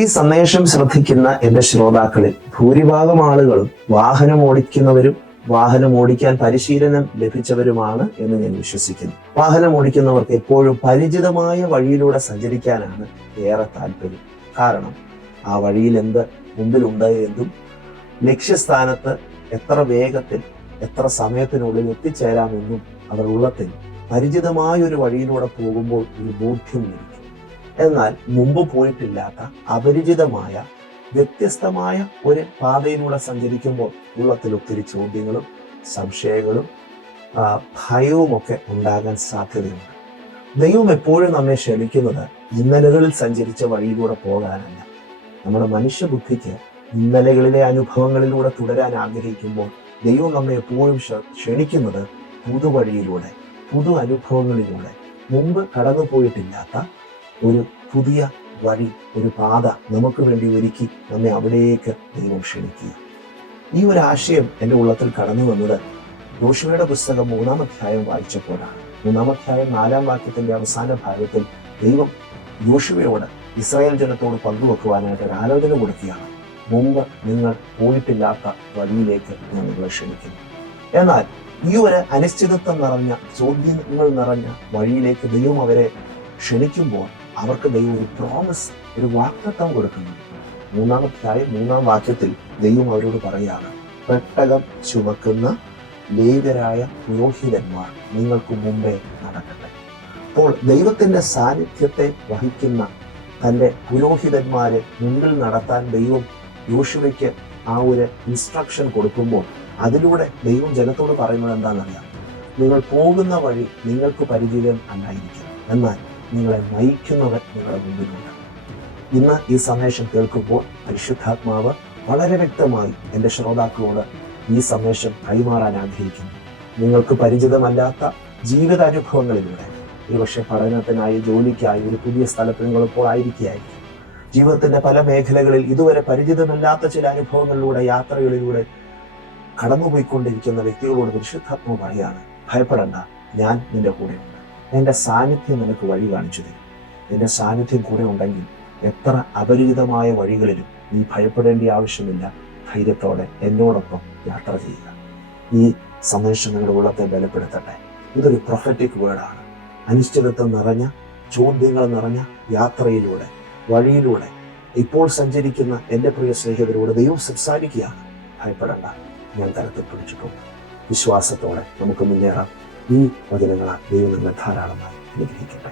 ഈ സന്ദേശം ശ്രദ്ധിക്കുന്ന എൻ്റെ ശ്രോതാക്കളിൽ ഭൂരിഭാഗം ആളുകളും വാഹനം ഓടിക്കുന്നവരും വാഹനം ഓടിക്കാൻ പരിശീലനം ലഭിച്ചവരുമാണ് എന്ന് ഞാൻ വിശ്വസിക്കുന്നു. വാഹനം ഓടിക്കുന്നവർക്ക് എപ്പോഴും പരിചിതമായ വഴിയിലൂടെ സഞ്ചരിക്കാനാണ് ഏറെ താല്പര്യം. കാരണം ആ വഴിയിൽ എന്ത് മുമ്പിലുണ്ട് എന്നും ലക്ഷ്യസ്ഥാനത്ത് എത്ര വേഗത്തിൽ എത്ര സമയത്തിനുള്ളിൽ എത്തിച്ചേരാമെന്നും അവർ ഉള്ളത്തിൽ പരിചിതമായ ഒരു വഴിയിലൂടെ പോകുമ്പോൾ ഒരു ബോധ്യം ലഭിക്കും. എന്നാൽ മുമ്പ് പോയിട്ടില്ലാത്ത അപരിചിതമായ വ്യത്യസ്തമായ ഒരു പാതയിലൂടെ സഞ്ചരിക്കുമ്പോൾ ഉള്ളത്തിൽ ഒത്തിരി ചോദ്യങ്ങളും സംശയങ്ങളും ഭയവും ഒക്കെ ഉണ്ടാകാൻ സാധ്യതയുണ്ട്. ദൈവം എപ്പോഴും നമ്മെ ക്ഷണിക്കുന്നത് ഇന്നലകളിൽ സഞ്ചരിച്ച വഴിയിലൂടെ പോകാനല്ല. നമ്മുടെ മനുഷ്യബുദ്ധിക്ക് ഇന്നലകളിലെ അനുഭവങ്ങളിലൂടെ തുടരാൻ ആഗ്രഹിക്കുമ്പോൾ ദൈവം നമ്മെ എപ്പോഴും ക്ഷണിക്കുന്നത് പുതുവഴിയിലൂടെ, പുതു അനുഭവങ്ങളിലൂടെ, മുമ്പ് കടന്നു പോയിട്ടില്ലാത്ത ഒരു പുതിയ വഴി, ഒരു പാത നമുക്ക് വേണ്ടി ഒരുക്കി നമ്മെ അവിടേക്ക് ദൈവം ക്ഷണിക്കുക. ഈ ഒരു ആശയം എൻ്റെ ഉള്ളത്തിൽ കടന്നു വന്നത് യോശുവയുടെ പുസ്തകം 3-ാം അധ്യായം വായിച്ചപ്പോഴാണ്. 3-ാം അധ്യായം 4-ാം വാക്യത്തിന്റെ അവസാന ഭാഗത്തിൽ ദൈവം യോശുവയോട് ഇസ്രായേൽ ജനത്തോട് പങ്കുവെക്കുവാനായിട്ട് ഒരു ആലോചന കൊടുക്കുകയാണ്. മുമ്പ് നിങ്ങൾ പോയിട്ടില്ലാത്ത വഴിയിലേക്ക് ഞാൻ നിങ്ങളെ ക്ഷണിക്കുന്നു. എന്നാൽ ഈ ഒരു അനിശ്ചിതത്വം നിറഞ്ഞ, ചോദ്യങ്ങൾ നിറഞ്ഞ വഴിയിലേക്ക് ദൈവം അവരെ ക്ഷണിക്കുമ്പോൾ അവർക്ക് ദൈവം ഒരു പ്രോമിസ്, ഒരു വാഗ്ദത്തം കൊടുക്കുന്നു. 3-ാം അധ്യായം 3-ാം വാക്യത്തിൽ ദൈവം അവരോട് പറയുകയാണ്, പെട്ടകം ചുമക്കുന്ന ലേവ്യരായ പുരോഹിതന്മാർ നിങ്ങൾക്ക് മുമ്പേ നടക്കട്ടെ. അപ്പോൾ ദൈവത്തിന്റെ സാന്നിധ്യത്തെ വഹിക്കുന്ന തൻ്റെ പുരോഹിതന്മാരെ മുന്നിൽ നടത്താൻ ദൈവം യോശുവയ്ക്ക് ആ ഒരു ഇൻസ്ട്രക്ഷൻ കൊടുക്കുമ്പോൾ അതിലൂടെ ദൈവം ജനത്തോട് പറയുന്നത് എന്താണെന്നറിയാം. നിങ്ങൾ പോകുന്ന വഴി നിങ്ങൾക്ക് പരിചയം അല്ലായിരിക്കും, എന്നാൽ നിങ്ങളെ നയിക്കുന്നവൻ നിങ്ങളുടെ മുമ്പിലുണ്ട്. ഇന്ന് ഈ സന്ദേശം കേൾക്കുമ്പോൾ പരിശുദ്ധാത്മാവ് വളരെ വ്യക്തമായി എൻ്റെ ശ്രോതാക്കളോട് ഈ സന്ദേശം കൈമാറാൻ ആഗ്രഹിക്കുന്നു. നിങ്ങൾക്ക് പരിചിതമല്ലാത്ത ജീവിതാനുഭവങ്ങളിലൂടെ, ഒരുപക്ഷെ പഠനത്തിനായി, ജോലിക്കായി ഒരു പുതിയ സ്ഥലത്ത് നിങ്ങളിപ്പോൾ ആയിരിക്കുകയായിരിക്കും. ജീവിതത്തിന്റെ പല മേഖലകളിൽ ഇതുവരെ പരിചിതമല്ലാത്ത ചില അനുഭവങ്ങളിലൂടെ, യാത്രകളിലൂടെ കടന്നുപോയിക്കൊണ്ടിരിക്കുന്ന വ്യക്തികളോട് പരിശുദ്ധാത്മാവ് പറയാണ്, ഭയപ്പെടണ്ട, ഞാൻ നിന്റെ കൂടെയുണ്ട്. എൻ്റെ സാന്നിധ്യം നിനക്ക് വഴി കാണിച്ചു തരും. എൻ്റെ സാന്നിധ്യം കൂടെ ഉണ്ടെങ്കിൽ എത്ര അപരിചിതമായ വഴികളിലും നീ ഭയപ്പെടേണ്ട ആവശ്യമില്ല. ധൈര്യത്തോടെ എന്നോടൊപ്പം യാത്ര ചെയ്യുക. ഈ സന്ദേശം നിങ്ങളുടെ ഉള്ളത്തെ ബലപ്പെടുത്തട്ടെ. ഇതൊരു പ്രൊഫറ്റിക് വേർഡാണ്. അനിശ്ചിതത്വം നിറഞ്ഞ, ചോദ്യങ്ങൾ നിറഞ്ഞ യാത്രയിലൂടെ, വഴിയിലൂടെ ഇപ്പോൾ സഞ്ചരിക്കുന്ന എൻ്റെ പ്രിയ സ്നേഹിതരോട് ദൈവം സംസാരിക്കുകയാണ്. ഭയപ്പെടേണ്ട, ഞാൻ കരത്തിൽ പിടിച്ചിട്ടുണ്ട്. വിശ്വാസത്തോടെ നമുക്ക് മുന്നേറാം. ഈ വചനങ്ങളാൽ ദൈവം നിങ്ങളെ ധാരാളമായി അനുഗ്രഹിക്കട്ടെ.